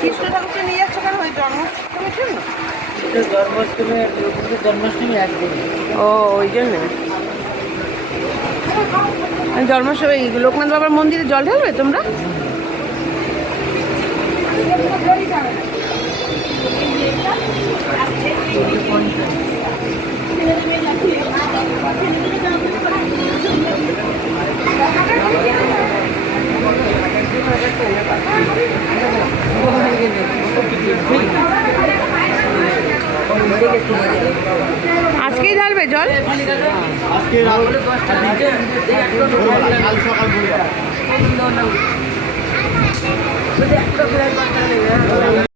কৃষ্ণ ঠাকুরকে নিয়ে যাচ্ছ কেন? ওই জন্মাষ্টমী একদিন। ও ওই জন্যে জন্মাষ্টমী লোকনাথ বাবার মন্দিরে জল ঢালবে তোমরা? আজকেই ঢালবে জল? আজকে